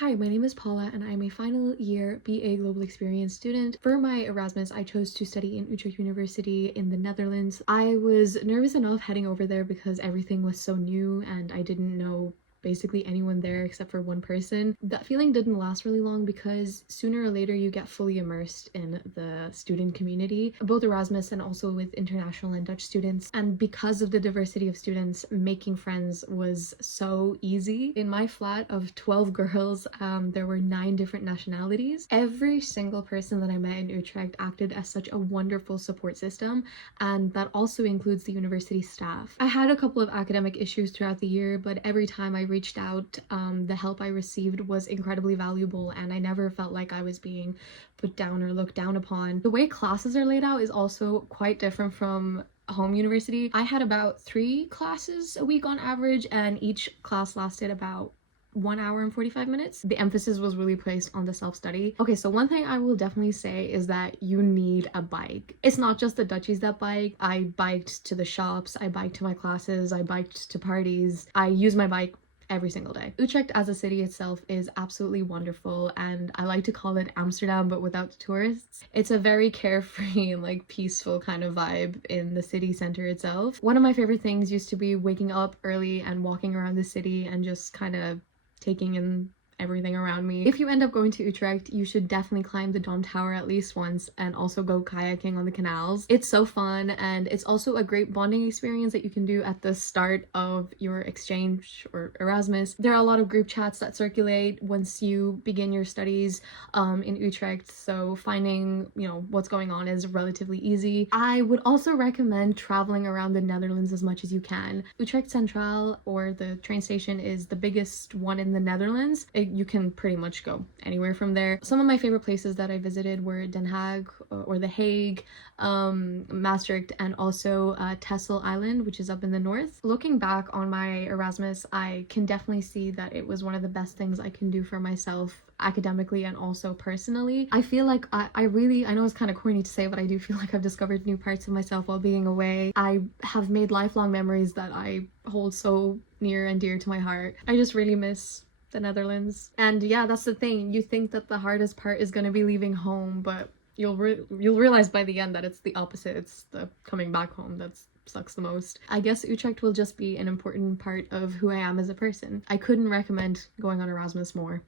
Hi, my name is Paula and I'm a final year BA Global Experience student. For my Erasmus, I chose to study in Utrecht University in the Netherlands. I was nervous enough heading over there because everything was so new and I didn't know basically anyone there except for one person. That feeling didn't last really long because sooner or later you get fully immersed in the student community, both Erasmus and also with international and Dutch students. And because of the diversity of students, making friends was so easy. In my flat of 12 girls, there were 9 different nationalities. Every single person that I met in Utrecht acted as such a wonderful support system, and that also includes the university staff. I had a couple of academic issues throughout the year, but every time I reached out, the help I received was incredibly valuable and I never felt like I was being put down or looked down upon. The way classes are laid out is also quite different from home university. I had about 3 classes a week on average, and each class lasted about 1 hour and 45 minutes. The emphasis was really placed on the self-study. Okay, so one thing I will definitely say is that you need a bike. It's not just the Dutchies that bike. I biked to the shops, I biked to my classes, I biked to parties. I use my bike every single day. Utrecht as a city itself is absolutely wonderful, and I like to call it Amsterdam but without the tourists. It's a very carefree and like peaceful kind of vibe in the city center itself. One of my favorite things used to be waking up early and walking around the city and just kind of taking in everything around me. If you end up going to Utrecht, you should definitely climb the Dom Tower at least once and also go kayaking on the canals. It's so fun, and it's also a great bonding experience that you can do at the start of your exchange or Erasmus. There are a lot of group chats that circulate once you begin your studies in Utrecht, so finding, what's going on is relatively easy. I would also recommend traveling around the Netherlands as much as you can. Utrecht Centraal, or the train station, is the biggest one in the Netherlands. You can pretty much go anywhere from there. Some of my favorite places that I visited were Den Haag or The Hague, Maastricht, and also Texel Island, which is up in the north. Looking back on my Erasmus, I can definitely see that it was one of the best things I can do for myself academically and also personally. I feel like I know it's kind of corny to say, but I do feel like I've discovered new parts of myself while being away. I have made lifelong memories that I hold so near and dear to my heart. I just really miss the Netherlands. And yeah, that's the thing. You think that the hardest part is going to be leaving home, but you'll realize by the end that it's the opposite. It's the coming back home that sucks the most. I guess Utrecht will just be an important part of who I am as a person. I couldn't recommend going on Erasmus more.